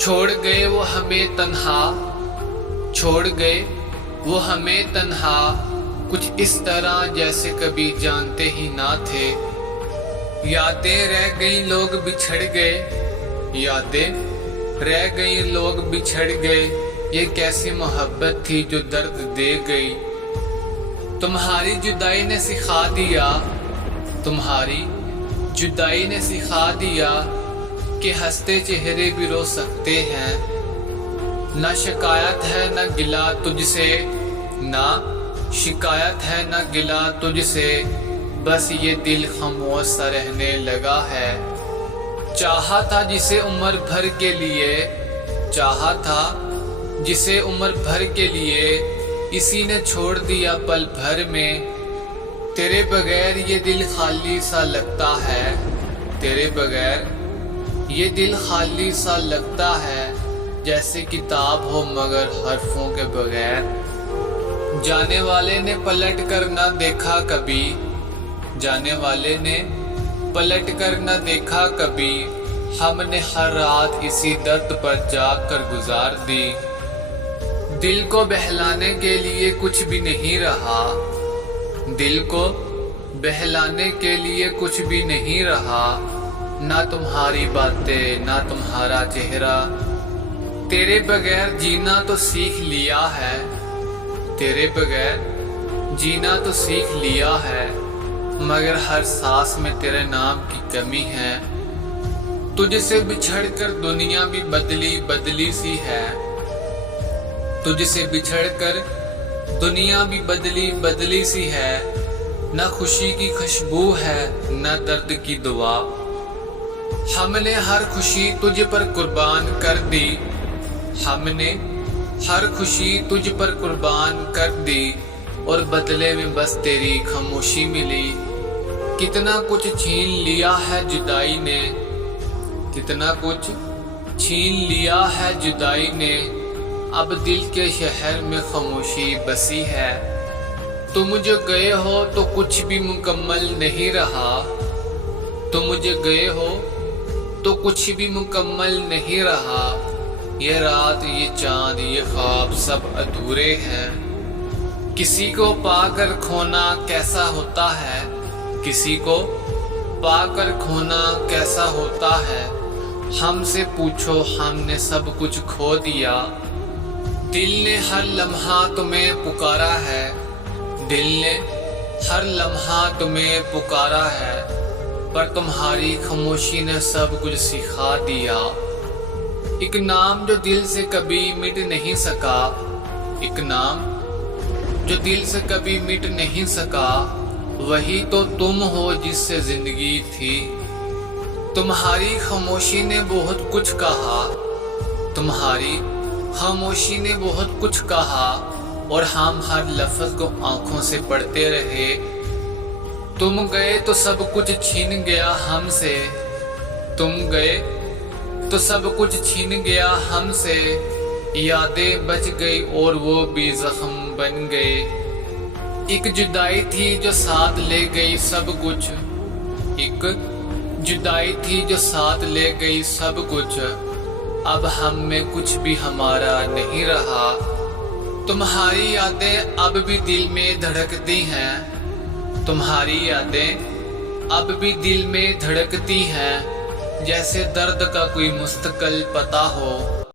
چھوڑ گئے وہ ہمیں تنہا، چھوڑ گئے وہ ہمیں تنہا، کچھ اس طرح جیسے کبھی جانتے ہی نہ تھے۔ یادیں رہ گئی لوگ بچھڑ گئے، یادیں رہ گئی لوگ بچھڑ گئے، یہ کیسی محبت تھی جو درد دے گئی۔ تمہاری جدائی نے سکھا دیا، تمہاری جدائی نے سکھا دیا کہ ہنستے چہرے بھی رو سکتے ہیں۔ نہ شکایت ہے نہ گلہ تجھ سے، نہ شکایت ہے نہ گلہ تجھ سے، بس یہ دل خاموش سا رہنے لگا ہے۔ چاہا تھا جسے عمر بھر کے لیے، چاہا تھا جسے عمر بھر کے لیے، اسی نے چھوڑ دیا پل بھر میں۔ تیرے بغیر یہ دل خالی سا لگتا ہے، تیرے بغیر یہ دل خالی سا لگتا ہے، جیسے کتاب ہو مگر حرفوں کے بغیر۔ جانے والے نے پلٹ کر نہ دیکھا کبھی، جانے والے نے پلٹ کر نہ دیکھا کبھی، ہم نے ہر رات اسی درد پر جاگ کر گزار دی۔ دل کو بہلانے کے لیے کچھ بھی نہیں رہا، دل کو بہلانے کے لیے کچھ بھی نہیں رہا، نہ تمہاری باتیں نہ تمہارا چہرہ۔ تیرے بغیر جینا تو سیکھ لیا ہے، تیرے بغیر جینا تو سیکھ لیا ہے، مگر ہر سانس میں تیرے نام کی کمی ہے۔ تجھ سے بچھڑ کر دنیا بھی بدلی بدلی سی ہے، تجھ سے بچھڑ کر دنیا بھی بدلی بدلی سی ہے، نہ خوشی کی خوشبو ہے نہ درد کی دعا۔ ہم نے ہر خوشی تجھ پر قربان کر دی، ہم نے ہر خوشی تجھ پر قربان کر دی، اور بدلے میں بس تیری خاموشی ملی۔ کتنا کچھ چھین لیا ہے جدائی نے، کتنا کچھ چھین لیا ہے جدائی نے، اب دل کے شہر میں خاموشی بسی ہے۔ تم جو گئے ہو تو کچھ بھی مکمل نہیں رہا، تم جو گئے ہو تو کچھ بھی مکمل نہیں رہا، یہ رات یہ چاند یہ خواب سب ادھورے ہیں۔ کسی کو پا کر کھونا کیسا ہوتا ہے، کسی کو پا کر کھونا کیسا ہوتا ہے، ہم سے پوچھو ہم نے سب کچھ کھو دیا۔ دل نے ہر لمحہ تمہیں پکارا ہے، دل نے ہر لمحہ تمہیں پکارا ہے، پر تمہاری خاموشی نے سب کچھ سکھا دیا۔ ایک نام جو دل سے کبھی مٹ نہیں سکا، ایک نام جو دل سے کبھی مٹ نہیں سکا، وہی تو تم ہو جس سے زندگی تھی۔ تمہاری خاموشی نے بہت کچھ کہا، تمہاری خاموشی نے بہت کچھ کہا، اور ہم ہر لفظ کو آنکھوں سے پڑھتے رہے۔ تم گئے تو سب کچھ چھین گیا ہم سے، تم گئے تو سب کچھ چھین گیا ہم سے، یادیں بچ گئی اور وہ بھی زخم بن گئے۔ ایک جدائی تھی جو ساتھ لے گئی سب کچھ، ایک جدائی تھی جو ساتھ لے گئی سب کچھ، اب ہم میں کچھ بھی ہمارا نہیں رہا۔ تمہاری یادیں اب بھی دل میں دھڑکتی ہیں، تمہاری یادیں اب بھی دل میں دھڑکتی ہیں، جیسے درد کا کوئی مستقل پتہ ہو۔